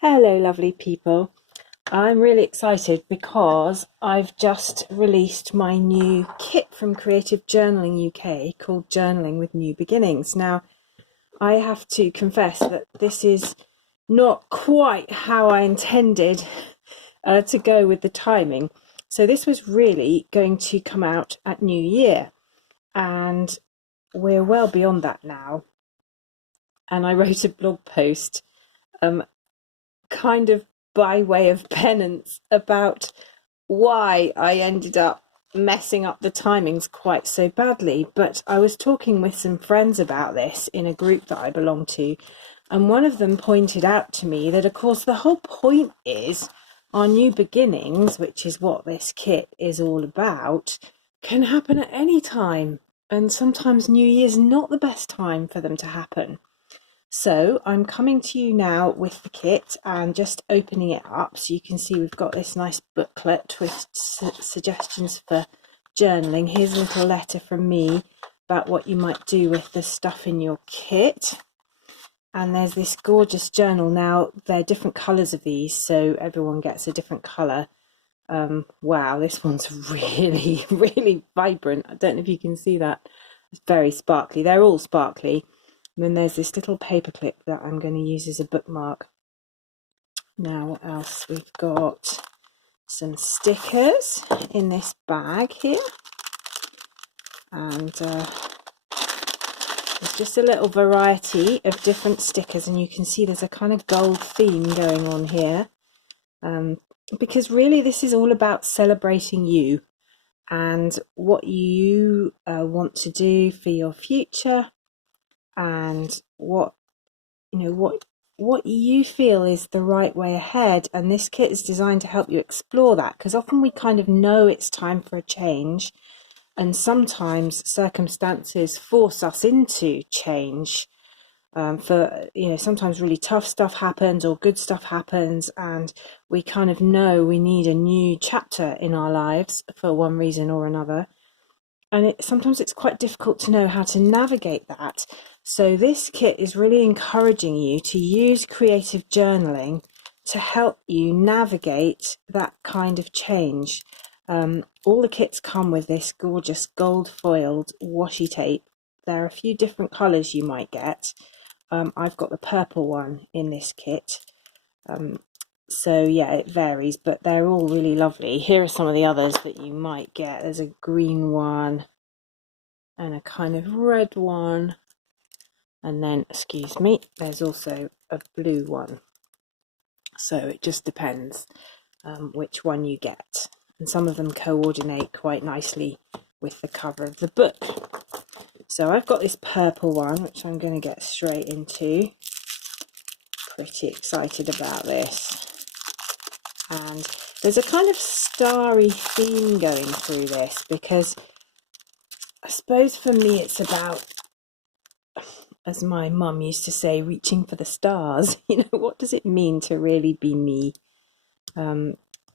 Hello, lovely people. I'm really excited because I've just released my new kit from Creative Journaling UK called Journaling with New Beginnings. Now, I have to confess that this is not quite how I intended to go with the timing. So this was really going to come out at New Year, and we're well beyond that now. And I wrote a blog post kind of by way of penance about why I ended up messing up the timings quite so badly. But I was talking with some friends about this in a group that I belong to, and one of them pointed out to me that, of course, the whole point is our new beginnings, which is what this kit is all about, can happen at any time. And sometimes New Year's not the best time for them to happen. So I'm coming to you now with the kit and just opening it up so you can see we've got this nice booklet with suggestions for journaling. Here's a little letter from me about what you might do with the stuff in your kit. And there's this gorgeous journal. Now, they're different colours of these, so everyone gets a different colour. Wow, this one's really, really vibrant. I don't know if you can see that. It's very sparkly. They're all sparkly. And then there's this little paper clip that I'm going to use as a bookmark. Now, what else? We've got some stickers in this bag here. And there's just a little variety of different stickers. And you can see there's a kind of gold theme going on here. Because really this is all about celebrating you and what you want to do for your future. And what you feel is the right way ahead, and this kit is designed to help you explore that, because often we kind of know it's time for a change, and sometimes circumstances force us into change. Sometimes really tough stuff happens or good stuff happens, and we kind of know we need a new chapter in our lives for one reason or another. And sometimes it's quite difficult to know how to navigate that. So this kit is really encouraging you to use creative journaling to help you navigate that kind of change. All the kits come with this gorgeous gold foiled washi tape. There are a few different colours you might get. I've got the purple one in this kit. So yeah, it varies, but they're all really lovely. Here are some of the others that you might get. There's a green one and a kind of red one. And then, excuse me, there's also a blue one. So it just depends which one you get. And some of them coordinate quite nicely with the cover of the book. So I've got this purple one, which I'm going to get straight into. Pretty excited about this. And there's a kind of starry theme going through this, because I suppose for me it's about, as my mum used to say, reaching for the stars. What does it mean to really be me?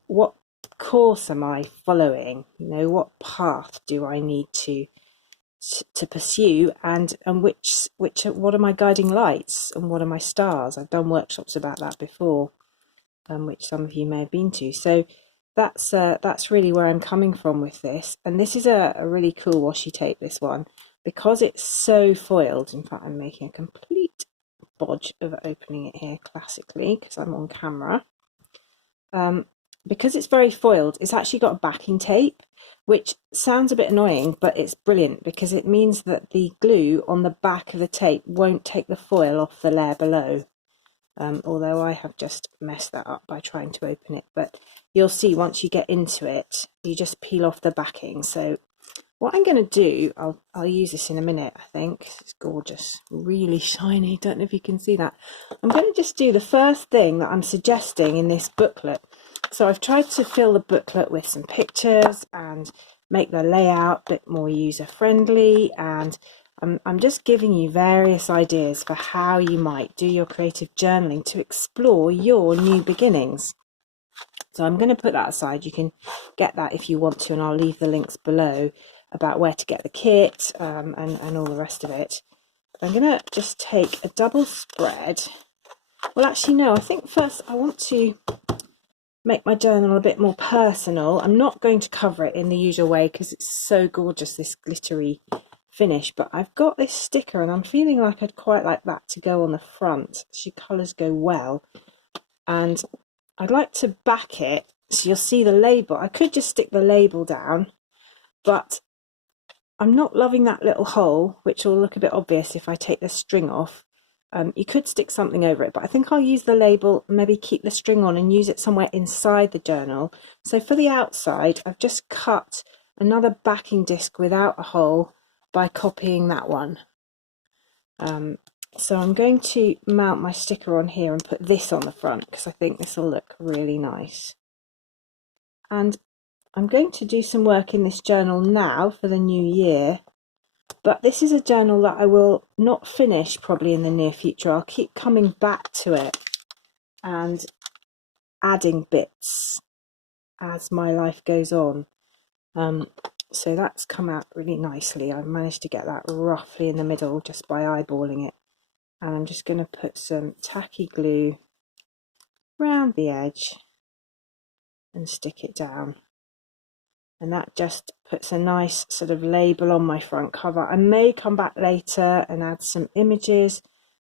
What course am I following? What path do I need to pursue, and what are my guiding lights and what are my stars? I've done workshops about that before, which some of you may have been to. So that's really where I'm coming from with this. And this is a really cool washi tape, this one, because it's so foiled. In fact, I'm making a complete bodge of opening it here classically because I'm on camera. Because it's very foiled, it's actually got a backing tape, which sounds a bit annoying, but it's brilliant because it means that the glue on the back of the tape won't take the foil off the layer below. Although I have just messed that up by trying to open it, but you'll see once you get into it, you just peel off the backing. So what I'm going to do, I'll use this in a minute, I think. It's gorgeous, really shiny. Don't know if you can see that. I'm going to just do the first thing that I'm suggesting in this booklet. So I've tried to fill the booklet with some pictures and make the layout a bit more user-friendly, and I'm just giving you various ideas for how you might do your creative journaling to explore your new beginnings. So I'm going to put that aside. You can get that if you want to, and I'll leave the links below about where to get the kit and all the rest of it. But I'm going to just take a double spread Well, actually, no, I think first I want to make my journal a bit more personal. I'm not going to cover it in the usual way because it's so gorgeous, this glittery finish, but I've got this sticker and I'm feeling like I'd quite like that to go on the front. She colours go well, and I'd like to back it so you'll see the label. I could just stick the label down, but I'm not loving that little hole, which will look a bit obvious if I take the string off. You could stick something over it, but I think I'll use the label, maybe keep the string on and use it somewhere inside the journal. So for the outside, I've just cut another backing disc without a hole by copying that one. So I'm going to mount my sticker on here and put this on the front because I think this will look really nice. And I'm going to do some work in this journal now for the new year. But this is a journal that I will not finish probably in the near future. I'll keep coming back to it and adding bits as my life goes on. So that's come out really nicely. I've managed to get that roughly in the middle just by eyeballing it. And I'm just going to put some tacky glue around the edge and stick it down. And that just puts a nice sort of label on my front cover. I may come back later and add some images,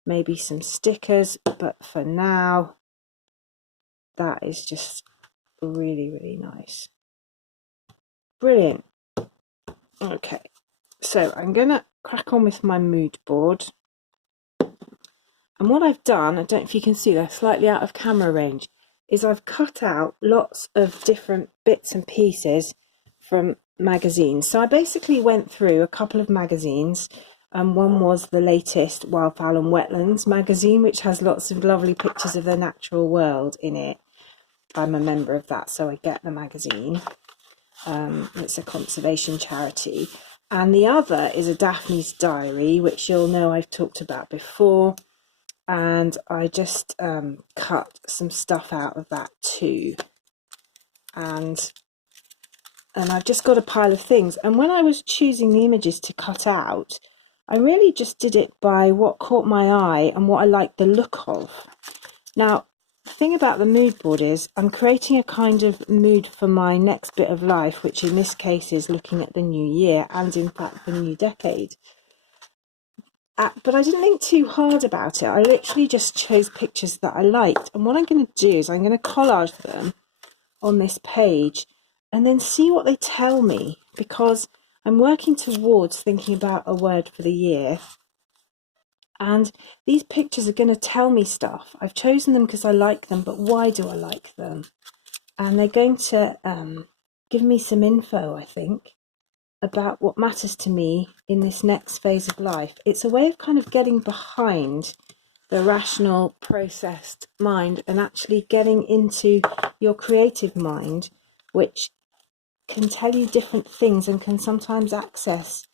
maybe some stickers, but for now, that is just really, really nice. Brilliant. Okay, so I'm going to crack on with my mood board. And what I've done, I don't know if you can see, they're slightly out of camera range, is I've cut out lots of different bits and pieces from magazines. So I basically went through a couple of magazines. One was the latest Wildfowl and Wetlands magazine, which has lots of lovely pictures of the natural world in it. I'm a member of that, so I get the magazine. It's a conservation charity. And the other is a Daphne's Diary, which you'll know I've talked about before. And I just cut some stuff out of that too. And I've just got a pile of things. And when I was choosing the images to cut out, I really just did it by what caught my eye and what I liked the look of. Now, the thing about the mood board is I'm creating a kind of mood for my next bit of life, which in this case is looking at the new year and in fact the new decade. But I didn't think too hard about it. I literally just chose pictures that I liked. And what I'm going to do is I'm going to collage them on this page and then see what they tell me, because I'm working towards thinking about a word for the year. And these pictures are going to tell me stuff. I've chosen them because I like them, but why do I like them? And they're going to give me some info, I think, about what matters to me in this next phase of life. It's a way of kind of getting behind the rational, processed mind and actually getting into your creative mind, which can tell you different things and can sometimes access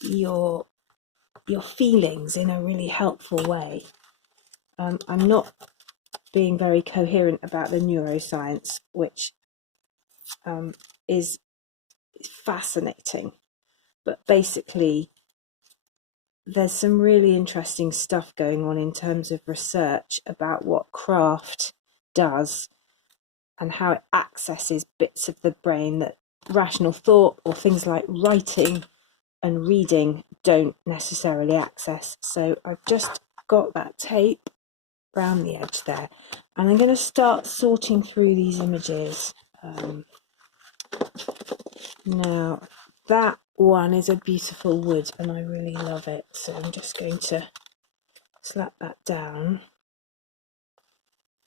your feelings in a really helpful way. I'm not being very coherent about the neuroscience, which is fascinating, but basically there's some really interesting stuff going on in terms of research about what craft does and how it accesses bits of the brain that rational thought or things like writing and reading don't necessarily access. So I've just got that tape around the edge there, and I'm going to start sorting through these images. Now that one is a beautiful wood and I really love it, so I'm just going to slap that down.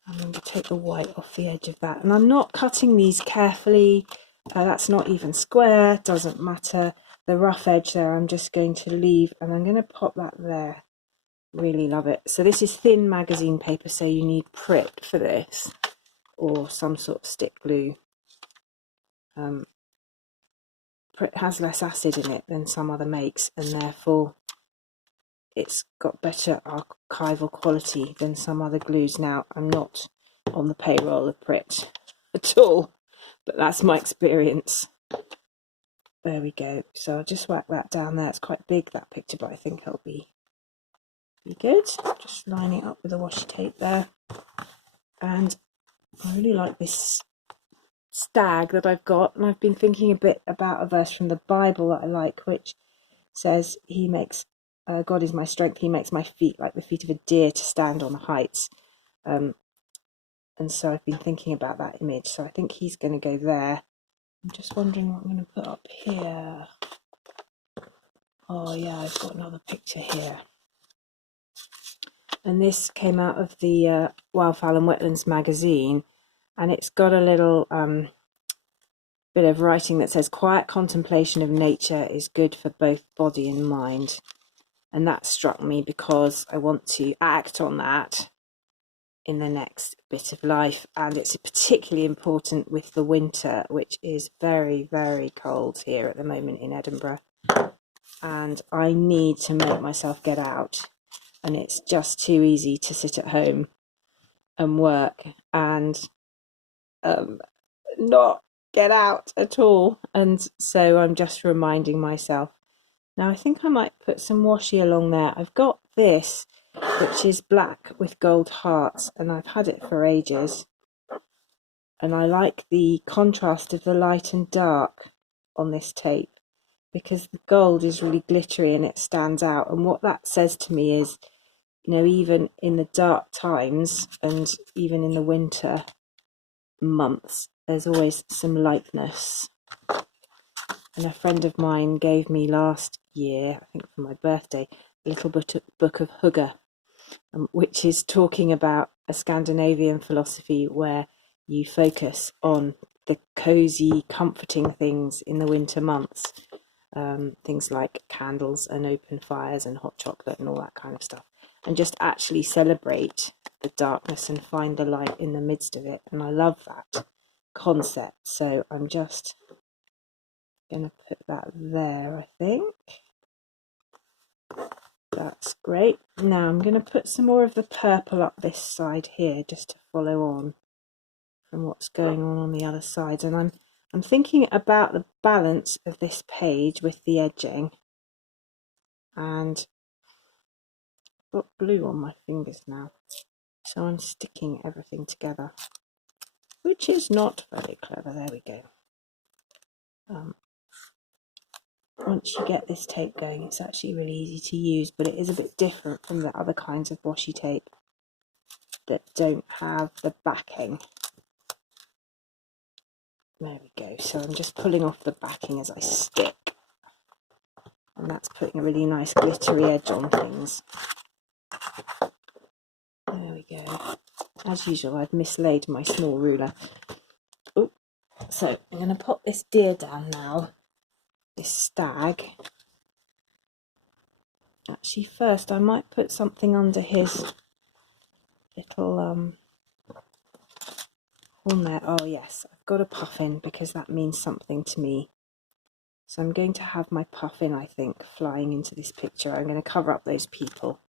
I'm going to take the white off the edge of that, and I'm not cutting these carefully. That's not even square, doesn't matter. The rough edge there I'm just going to leave, and I'm going to pop that there. Really love it. So this is thin magazine paper, so you need Pritt for this, or some sort of stick glue. Pritt has less acid in it than some other makes, and therefore it's got better archival quality than some other glues. Now, I'm not on the payroll of Pritt at all, but that's my experience. There we go. So I'll just whack that down there. It's quite big, that picture, but I think it'll be be good. Just lining it up with the washi tape there. And I really like this stag that I've got, and I've been thinking a bit about a verse from the Bible that I like, which says, he makes God is my strength, he makes my feet like the feet of a deer to stand on the heights. And so I've been thinking about that image, so I think he's going to go there. I'm just wondering what I'm going to put up here. Oh yeah, I've got another picture here, and this came out of the Wildfowl and Wetlands magazine, and it's got a little bit of writing that says, quiet contemplation of nature is good for both body and mind. And that struck me because I want to act on that in the next bit of life, and it's particularly important with the winter, which is very, very cold here at the moment in Edinburgh, and I need to make myself get out, and it's just too easy to sit at home and work and not get out at all. And so I'm just reminding myself. Now I think I might put some washi along there. I've got this, which is black with gold hearts, and I've had it for ages, and I like the contrast of the light and dark on this tape, because the gold is really glittery and it stands out. And what that says to me is, you know, even in the dark times and even in the winter months, there's always some lightness. And a friend of mine gave me last year, I think for my birthday, a little book of Hygge, which is talking about a Scandinavian philosophy where you focus on the cosy, comforting things in the winter months, things like candles and open fires and hot chocolate and all that kind of stuff, and just actually celebrate the darkness and find the light in the midst of it. And I love that concept, so I'm just going to put that there. I think that's great. Now I'm going to put some more of the purple up this side here, just to follow on from what's going on the other side. And I'm thinking about the balance of this page with the edging, and I've got glue on my fingers now, so I'm sticking everything together, which is not very clever. There we go. Once you get this tape going, it's actually really easy to use, but it is a bit different from the other kinds of washi tape that don't have the backing. There we go. So I'm just pulling off the backing as I stick, and that's putting a really nice glittery edge on things. There we go. As usual, I've mislaid my small ruler. Oh, so I'm going to pop this deer down now, this stag. Actually, first I might put something under his little horn there. Oh yes, I've got a puffin because that means something to me. So I'm going to have my puffin, I think, flying into this picture. I'm going to cover up those people.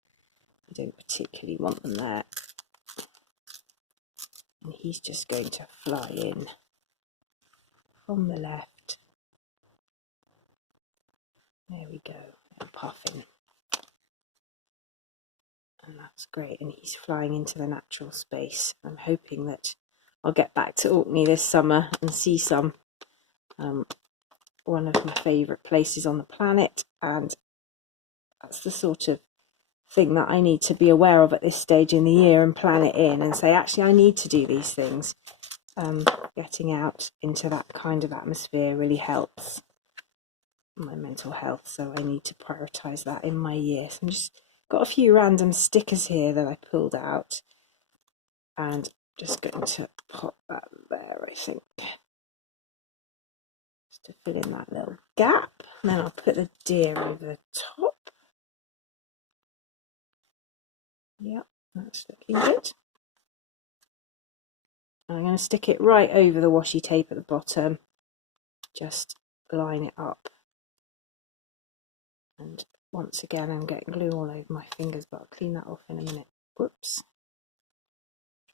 I don't particularly want them there. And he's just going to fly in from the left. There we go, a puffin. And that's great, and he's flying into the natural space. I'm hoping that I'll get back to Orkney this summer and see some. One of my favourite places on the planet, and that's the sort of thing that I need to be aware of at this stage in the year and plan it in and say, actually, I need to do these things. Getting out into that kind of atmosphere really helps my mental health, so I need to prioritise that in my year. So I'm just got a few random stickers here that I pulled out, and just going to pop that there, I think, just to fill in that little gap. And then I'll put the deer over the top. Yep, that's looking good. And I'm going to stick it right over the washi tape at the bottom, just line it up. And once again, I'm getting glue all over my fingers, but I'll clean that off in a minute. Whoops.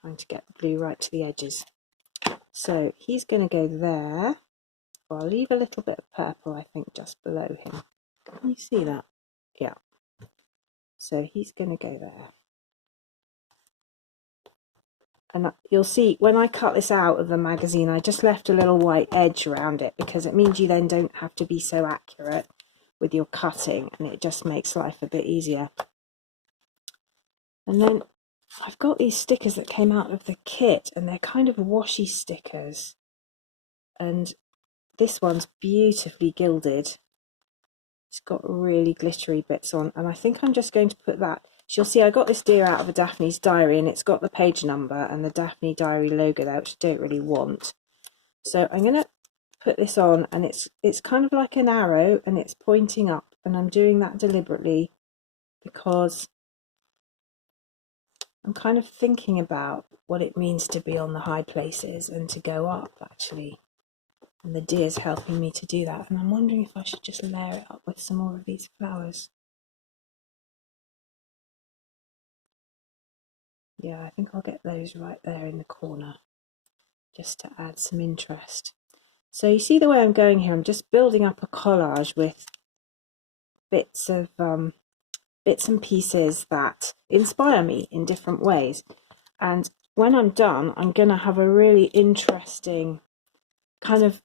Trying to get the glue right to the edges. So he's going to go there. Well, I'll leave a little bit of purple, I think, just below him. Can you see that? Yeah. So he's going to go there. And you'll see when I cut this out of the magazine, I just left a little white edge around it because it means you then don't have to be so accurate with your cutting, and it just makes life a bit easier. And then I've got these stickers that came out of the kit, and they're kind of washy stickers. And this one's beautifully gilded. It's got really glittery bits on, and I think I'm just going to put that. You'll see I got this deer out of a Daphne's diary, and it's got the page number and the Daphne diary logo there, which I don't really want. So I'm going to put this on, and it's kind of like an arrow, and it's pointing up, and I'm doing that deliberately because I'm kind of thinking about what it means to be on the high places and to go up, actually. And the deer's helping me to do that, and I'm wondering if I should just layer it up with some more of these flowers. Yeah, I think I'll get those right there in the corner, just to add some interest. So you see the way I'm going here, I'm just building up a collage with bits and pieces that inspire me in different ways. And when I'm done, I'm going to have a really interesting kind of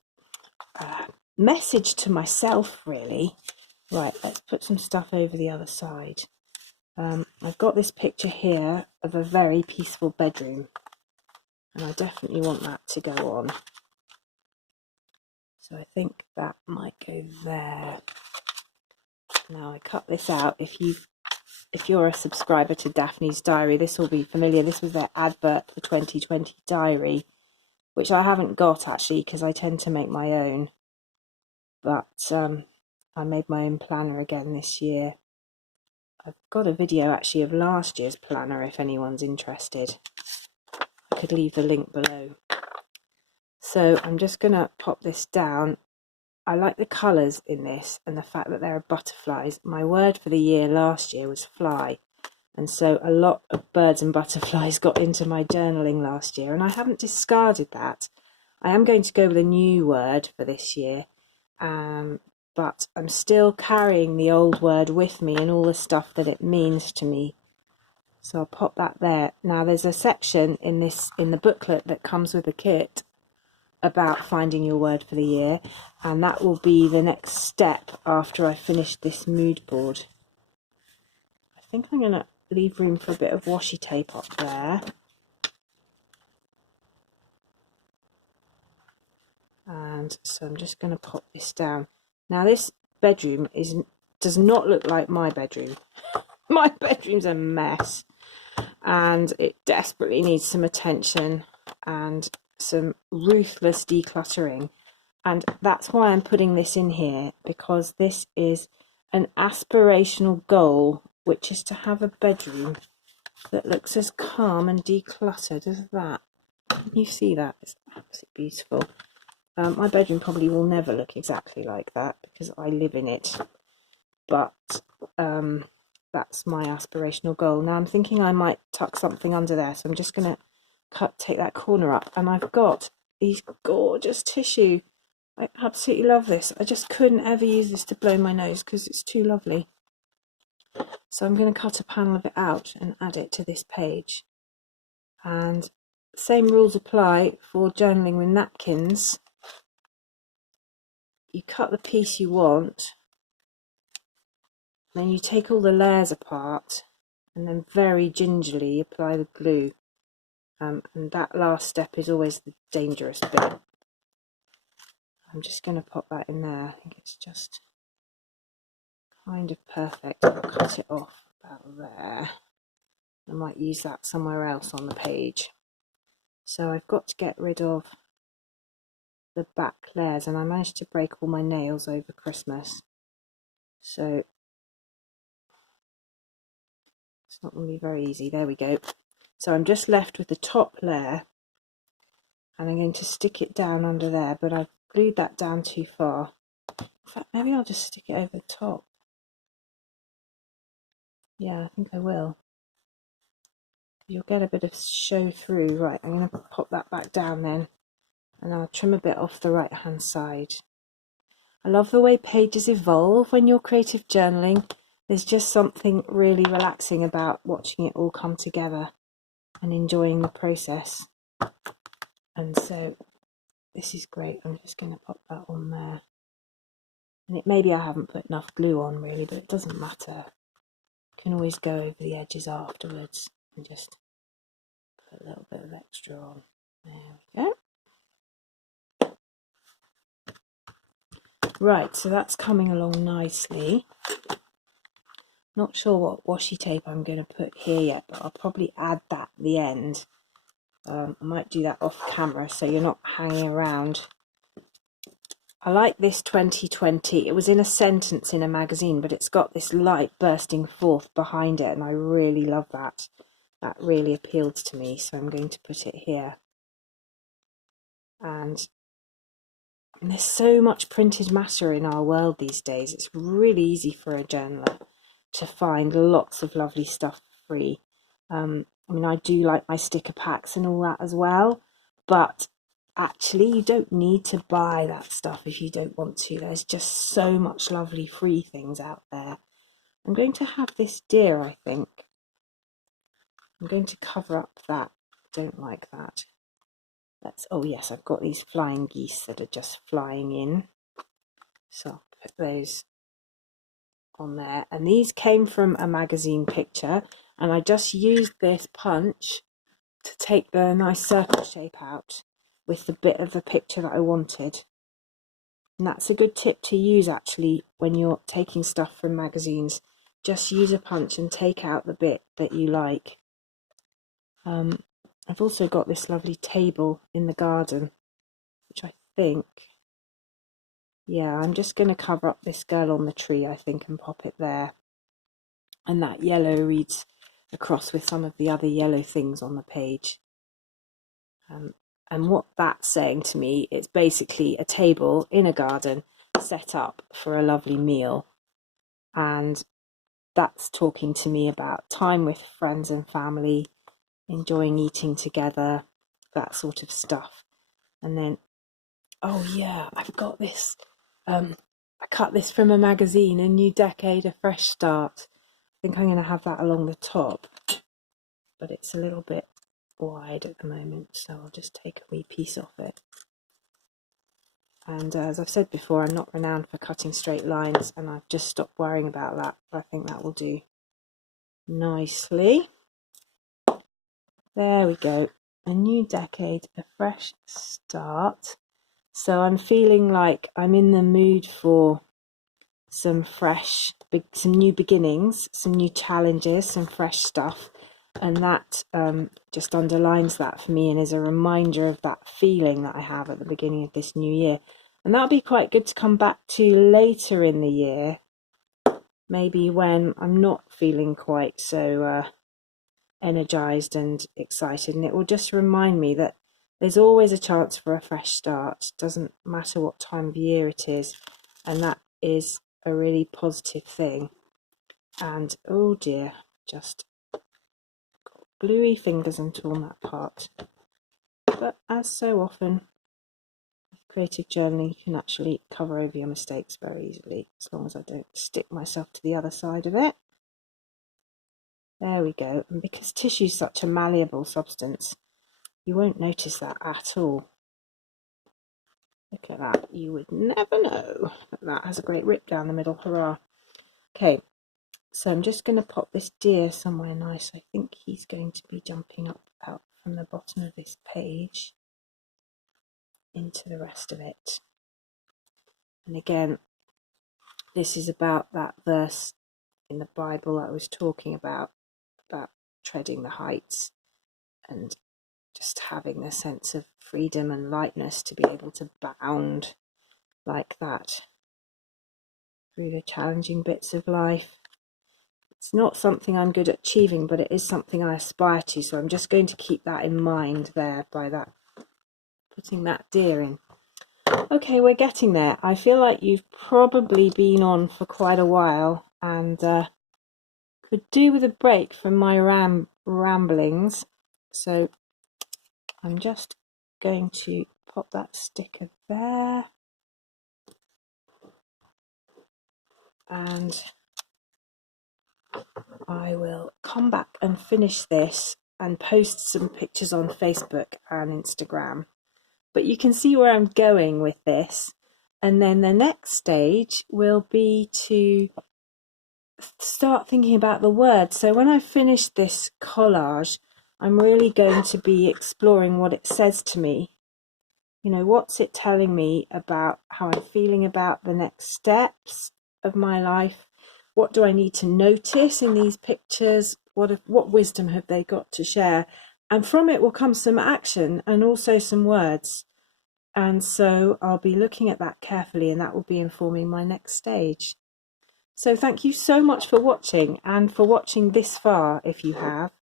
message to myself, really. Right, let's put some stuff over the other side. I've got this picture here of a very peaceful bedroom, and I definitely want that to go on. So I think that might go there. Now I cut this out. If you're a subscriber to Daphne's Diary, this will be familiar. This was their advert for 2020 diary, which I haven't got actually because I tend to make my own. But I made my own planner again this year. I've got a video actually of last year's planner if anyone's interested. I could leave the link below. So I'm just going to pop this down. I like the colours in this and the fact that there are butterflies. My word for the year last year was fly. And so a lot of birds and butterflies got into my journaling last year, and I haven't discarded that. I am going to go with a new word for this year, but I'm still carrying the old word with me and all the stuff that it means to me. So I'll pop that there. Now there's a section in the booklet that comes with the kit about finding your word for the year, and that will be the next step after I finish this mood board. I think I'm going to leave room for a bit of washi tape up there. And so I'm just going to pop this down. Now this bedroom does not look like my bedroom. My bedroom's a mess, and it desperately needs some attention and some ruthless decluttering. And that's why I'm putting this in here, because this is an aspirational goal, which is to have a bedroom that looks as calm and decluttered as that. Can you see that? It's absolutely beautiful. My bedroom probably will never look exactly like that because I live in it, but that's my aspirational goal. Now I'm thinking I might tuck something under there, so I'm just going to take that corner up, and I've got these gorgeous tissue. I absolutely love this. I just couldn't ever use this to blow my nose because it's too lovely. So I'm going to cut a panel of it out and add it to this page. And same rules apply for journaling with napkins. You cut the piece you want, then you take all the layers apart, and then very gingerly apply the glue. And that last step is always the dangerous bit. I'm just going to pop that in there. I think it's just kind of perfect. I'll cut it off about there. I might use that somewhere else on the page. So I've got to get rid of the back layers, and I managed to break all my nails over Christmas. So it's not going to be very easy. There we go. So I'm just left with the top layer, and I'm going to stick it down under there, but I've glued that down too far. In fact, maybe I'll just stick it over the top. Yeah, I think I will. You'll get a bit of show through. Right, I'm going to pop that back down then, and I'll trim a bit off the right hand side. I love the way pages evolve when you're creative journaling. there's just something really relaxing about watching it all come together and enjoying the process. And so this is great. I'm just going to pop that on there. And maybe I haven't put enough glue on really, but it doesn't matter. You can always go over the edges afterwards and just put a little bit of extra on. There we go. Right, so that's coming along nicely. Not sure what washi tape I'm going to put here yet, but I'll probably add that at the end. I might do that off camera so you're not hanging around. I like this 2020. It was in a sentence in a magazine, but it's got this light bursting forth behind it, and I really love that. That really appealed to me, so I'm going to put it here. And there's so much printed matter in our world these days. It's really easy for a journaler to find lots of lovely stuff for free. I mean, I do like my sticker packs and all that as well, but actually you don't need to buy that stuff if you don't want to. There's just so much lovely free things out there. I'm going to have this deer, I think. I'm going to cover up that. Don't like that. Oh yes, I've got these flying geese that are just flying in. So I'll put those on there. And these came from a magazine picture, and I just used this punch to take the nice circle shape out with the bit of the picture that I wanted. And that's a good tip to use actually when you're taking stuff from magazines. Just use a punch and take out the bit that you like. I've also got this lovely table in the garden, which I think, yeah, I'm just going to cover up this girl on the tree, I think, and pop it there. And that yellow reads across with some of the other yellow things on the page. And what that's saying to me, it's basically a table in a garden set up for a lovely meal. And that's talking to me about time with friends and family, enjoying eating together, that sort of stuff. And then, oh yeah, I've got this. I cut this from a magazine, A New Decade, A Fresh Start. I think I'm going to have that along the top, but it's a little bit wide at the moment, so I'll just take a wee piece off it. And as I've said before, I'm not renowned for cutting straight lines, and I've just stopped worrying about that, but I think that will do nicely. There we go. A New Decade, A Fresh Start. So I'm feeling like I'm in the mood for some some new beginnings, some new challenges, some fresh stuff. And that just underlines that for me and is a reminder of that feeling that I have at the beginning of this new year. And that'll be quite good to come back to later in the year, maybe when I'm not feeling quite so energized and excited. And it will just remind me that there's always a chance for a fresh start. Doesn't matter what time of year it is. And that is a really positive thing. And oh dear, just got gluey fingers and torn that part. But as so often with creative journaling, you can actually cover over your mistakes very easily, as long as I don't stick myself to the other side of it. There we go. And because tissue is such a malleable substance, you won't notice that at all. Look at that. You would never know that that has a great rip down the middle. Hurrah. Okay, so I'm just going to pop this deer somewhere nice. I think he's going to be jumping up out from the bottom of this page into the rest of it. And again, this is about that verse in the Bible that I was talking about treading the heights and just having a sense of freedom and lightness to be able to bound like that through the challenging bits of life. It's not something I'm good at achieving, but it is something I aspire to, so I'm just going to keep that in mind there by that, putting that deer in. Okay, we're getting there. I feel like you've probably been on for quite a while and could do with a break from my ramblings, so I'm just going to pop that sticker there. And I will come back and finish this and post some pictures on Facebook and Instagram. But you can see where I'm going with this. And then the next stage will be to start thinking about the words. So when I finish this collage, I'm really going to be exploring what it says to me. You know, what's it telling me about how I'm feeling about the next steps of my life? What do I need to notice in these pictures? What wisdom have they got to share? And from it will come some action and also some words. And so I'll be looking at that carefully, and that will be informing my next stage. So thank you so much for watching, and for watching this far if you have.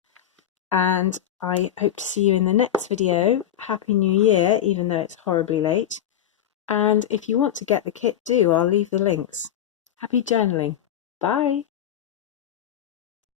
And I hope to see you in the next video. Happy New Year, even though it's horribly late. And if you want to get the kit, do. I'll leave the links. Happy journaling. Bye.